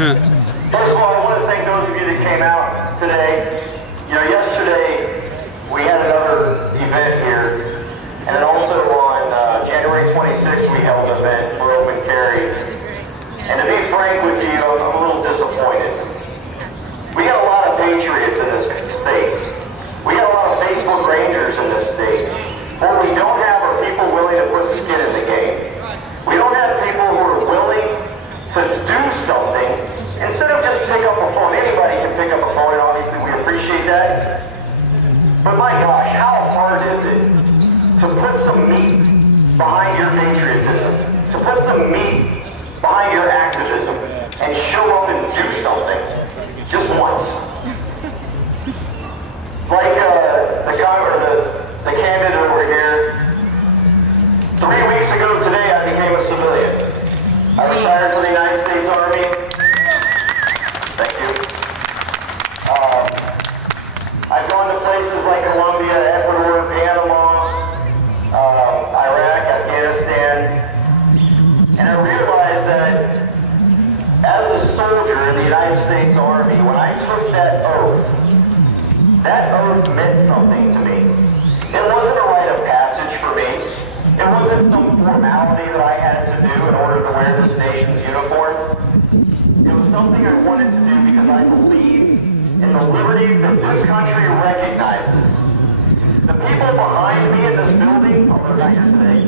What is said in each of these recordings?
First of all, I want to thank those of you that came out today. You know, yesterday we had another event here, and then also on January 26th we held an event for open carry. And to be frank with you, I'm a little disappointed. We got a lot of patriots in this state. We got a lot of Facebook Rangers in this state. What we don't have are people willing to put skin in the game. We don't have people who are willing to do something instead of just pick up a phone. Anybody can pick up a phone, and obviously we appreciate that. But my gosh, how hard is it to put some meat behind your patriotism, to put some meat behind your activism, and show up and do something, just once. Like the candidate over here, 3 weeks ago today I became a civilian. I retired from the United States Army. Thank you. I've gone to places like Colombia, Ecuador, Panama, Iraq, Afghanistan, and I realized that as a soldier in the United States Army, when I took that oath meant something to me. It wasn't a rite of passage for me. It wasn't some formality that I had to do in order to wear this nation's uniform. It was something I wanted to do because I believe in the liberties that this country recognizes. The people behind me in this building, although they're not here today,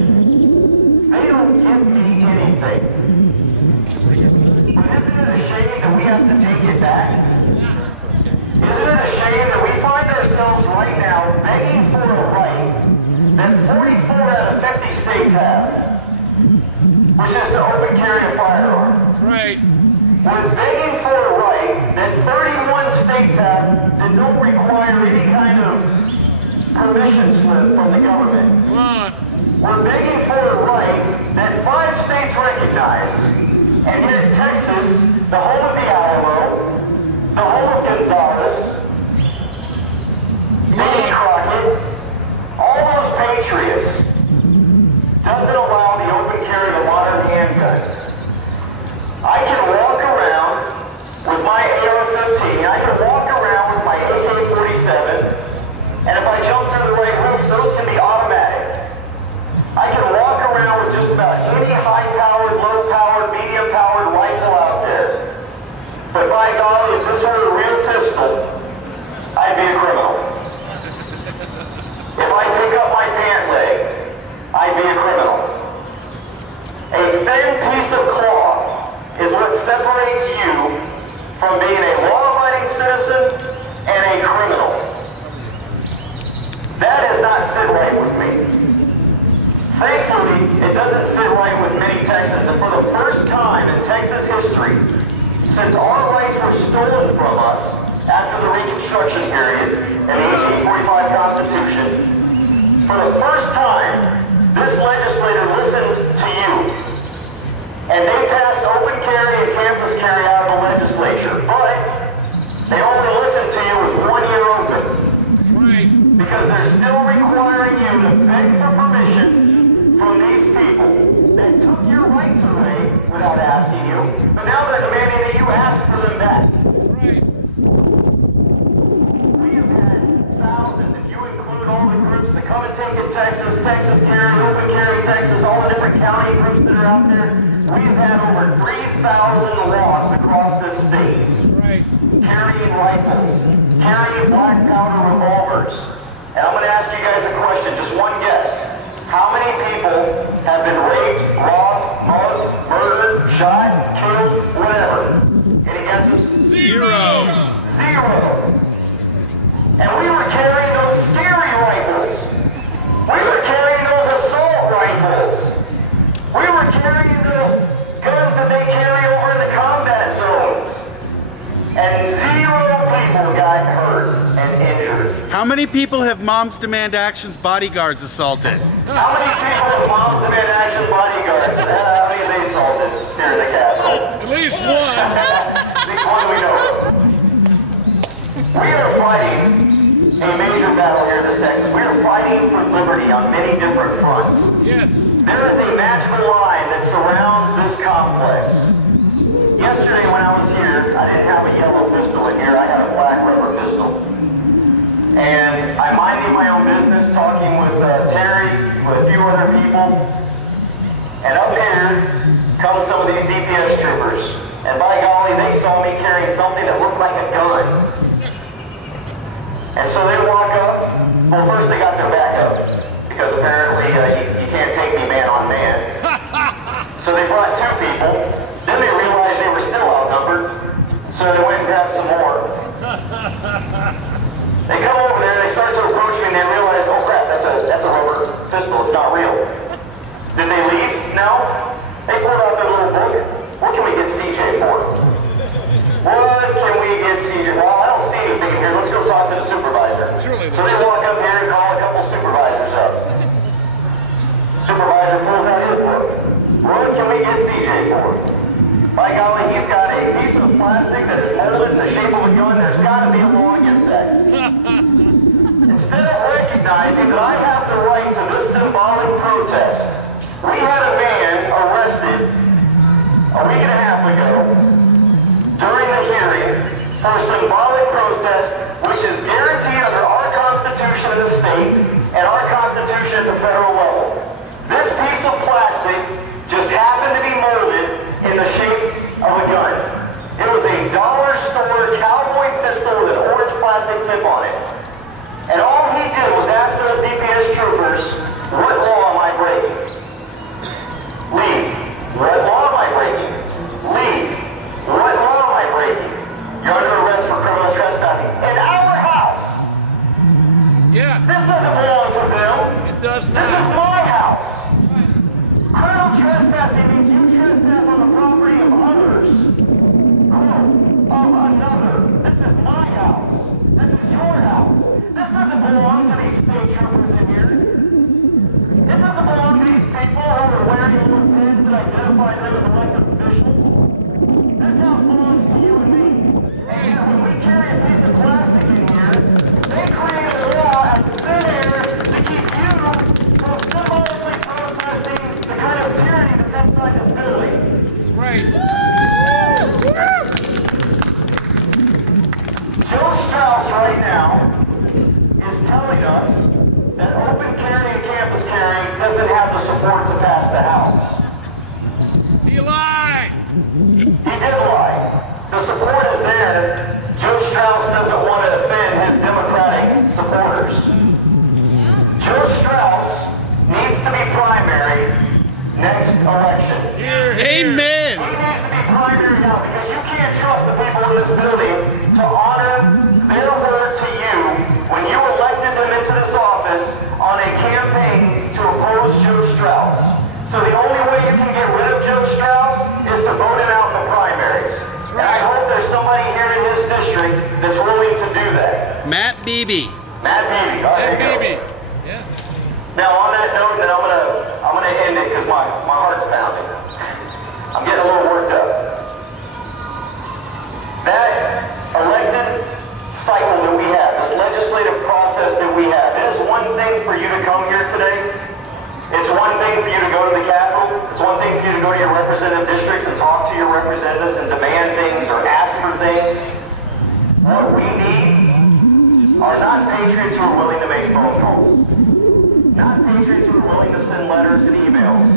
they don't give me anything. But isn't it a shame that we have to take it back? Isn't it a shame that we find ourselves right now begging for a right that 44 out of 50 states have, which is to open carry a firearm? Right. We're begging for a right that 31 states have that don't require any kind of permission slip from the government. Come on. We're begging for a right that 5 states recognize. And here in Texas, the home of the Alamo, the home of Gonzales, Davy Crockett, all those patriots, doesn't allow the open carry of a modern handgun. I can walk around with my AR-15, I can walk around with my AK-47, and if I jump through the right hoops, those can be automatic. I can walk around with just about any high-powered, low-powered, medium-powered rifle out there. But by golly, if this were a real pistol, I'd be a criminal. If I pick up my pant leg, I'd be a criminal. A thin piece of cloth is what separates you from being a law-abiding citizen and a criminal. That does not sit right with me. Thankfully, it doesn't sit right with many Texans, and for the first time in Texas history, since our rights were stolen from us after the Reconstruction period and the 1845 Constitution, for the first time, this legislator listened to you. And they passed open carry and campus carry out of the legislature, but they only listened to you with 1 ear open. Right. Because they're still requiring you to beg for permission from these people that took your rights away without asking you, but now they're demanding that you ask for them back. Right. We have had thousands, if you include all the groups that come and take in Texas, Texas Carry, Open Carry Texas, all the different county groups that are out there, we have had over 3,000 logs across this state. Right. Carrying rifles, carrying black powder revolvers. And I'm going to ask you guys a question, just one guess. How many people have been raped, robbed, mugged, murdered, shot, killed, whatever? Any guesses? 0. 0. And we were carrying those scary rifles. We were carrying those assault rifles. We were carrying those guns that they carry over in the combat zones. And 0 people got hurt and injured. How many people have Moms Demand Action's bodyguards assaulted? How many people have Moms Demand Action bodyguards? How many have they assaulted here in the Capitol? At least 1. At least 1 we know of. We are fighting a major battle here in this Texas. We are fighting for liberty on many different fronts. Yes. There is a magical line that surrounds this complex. Yesterday when I was here, here come some of these DPS troopers. And by golly, they saw me carrying something that looked like a gun. And so they walk up. Well, first they got their back up, because apparently you can't take me man on man. So they brought 2 people. Then they realized they were still outnumbered. So they went and grabbed some more. They come over there and they start to approach me and they realize, oh crap, that's a rubber pistol, it's not real. Did they leave? No. They pulled out their little book. What can we get CJ for? What can we get CJ? Well, I don't see anything here. Let's go talk to the supervisor. So they walk up here and call a couple supervisors up. Supervisor pulls out his book. What can we get CJ for? By golly, he's got a piece of plastic that is molded in the shape of a gun. There's got to be a law against that. Instead of recognizing that I have the right to this symbolic protest, we had a man arrested a week and a half ago during the hearing for symbolic protest, which is guaranteed under our Constitution in the state and our Constitution at the federal level. This piece of plastic just happened to be molded in the shape of a gun. It was a dollar store cowboy pistol with an orange plastic tip on it. And all he did was ask those DPS troopers, what law am I breaking? Leave. What law am I breaking? Leave. What law am I breaking? You're under arrest for criminal trespassing in our house. Yeah. This doesn't belong to them. It does not. This is my house. Criminal trespassing means you trespass on the property of others. Of another. This is my house. This is your house. This doesn't belong to these state troopers in here. It doesn't belong to these people who are wearing little pins that identify them as elected officials. This house belongs to you and me. And yet when we carry a piece of plastic in here, they create a law out of thin air to keep you from symbolically protesting the kind of tyranny that's inside this building. Right. Joe Straus right now is telling us that open carry and campus carry doesn't have the support to pass the House. He lied. He did lie. The support is there. Joe Straus doesn't want to offend his Democratic supporters. Joe Straus needs to be primary next election. Here, here. Amen. He needs to be primary now because you can't trust the people in this building to honor their word to you when you elected them into this office on a campaign to oppose Joe Straus. So the only way you can get rid of Joe Straus is to vote him out in the primaries. And I hope there's somebody here in his district that's willing to do that. Matt Beebe. Matt Beebe. All right, there you go. Yeah. Now on that note, then I'm gonna end it because my heart's pounding. I'm getting a little worked up. That elected cycle that we have, this legislative process that we have, it is one thing for you to come here today. It's one thing for you to go to the Capitol. It's one thing for you to go to your representative districts and talk to your representatives and demand things or ask for things. What we need are not patriots who are willing to make phone calls. Not patriots who are willing to send letters and emails.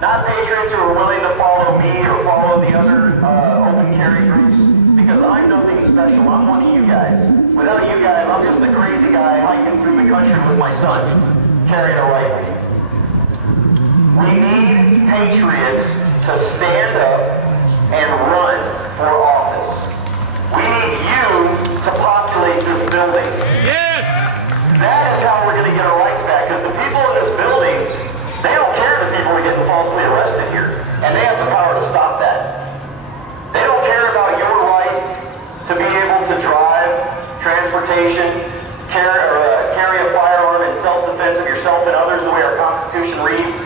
Not patriots who are willing to follow me or follow the other open carry groups, because I'm nothing special. I'm one of you guys. Without you guys, I'm just a crazy guy hiking through the country with my son, carrying a rifle. We need patriots to stand up and run for office. We need you to populate this building. Yes. That is how we're going to get our rights back, because the people in this building, they don't care that people are getting falsely arrested here, and they have the power to stop that. They don't care about your right to be able to drive, transportation, carry a firearm in self-defense of yourself and others the way our Constitution reads.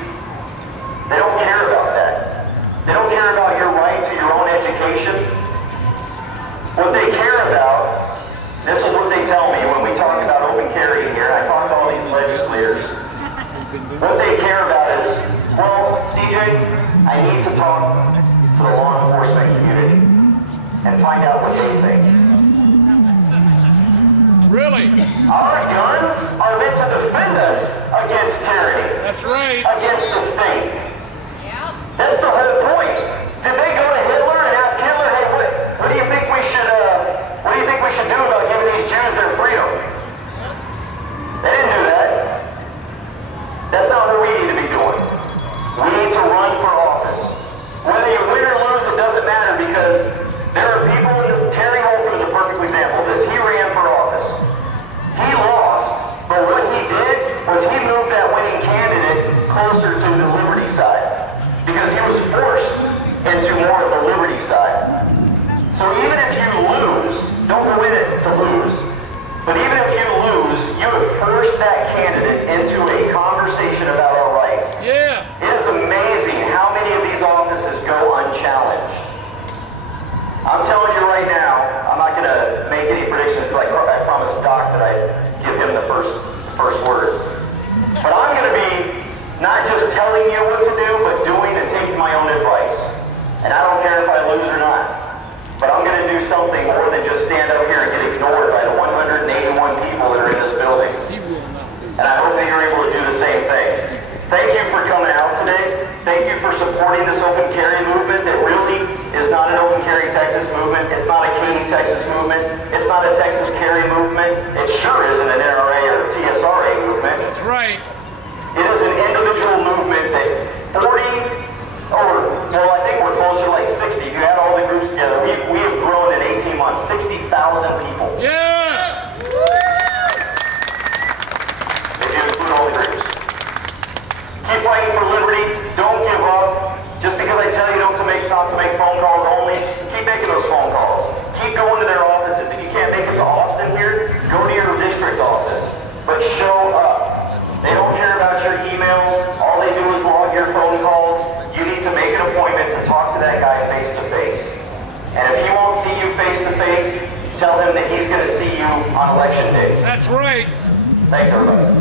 They don't care about that. They don't care about your right to your own education. What they care about, this is what they tell me when we talk about open carry here. I talk to all these legislators. What they care about is, well, CJ, I need to talk to the law enforcement community and find out what they think. Really? Our guns are meant to defend us against tyranny. That's right. Against the state. That's into more of the liberty side. So even if you lose, don't go in it to lose, but even if you lose, you have forced that candidate into a conversation about our rights. Yeah. It is amazing how many of these offices go unchallenged. I'm telling you right now, I'm not going to make any predictions because I promised Doc that I'd give him the first word. But I'm going to be not just telling you what to do, but doing and taking my own advice. And I don't care if I lose or not. But I'm going to do something more than just stand up here and get ignored by the 181 people that are in this building. And I hope that you're able to do the same thing. Thank you for coming out today. Thank you for supporting this open carry movement that really is not an open carry Texas movement. It's not a Katy, Texas movement. It's not a Texas carry movement. It sure isn't an NRA or TSRA movement. That's right. It is an individual movement that 40, well, I think we're closer to like 60. If you add all the groups together, we have grown in 18 months, 60,000 people. Yeah. If you include all the groups. Keep fighting for liberty. Don't give up. Just because I tell you not to make phone calls only, keep making those phone calls. Keep going to their offices. If you can't make it to Austin here, go to your district office. But show up. They don't care about your emails. All they do is log your phone calls. You need to make an appointment to talk to that guy face to face. And if he won't see you face to face, tell him that he's going to see you on election day. That's right. Thanks, everybody.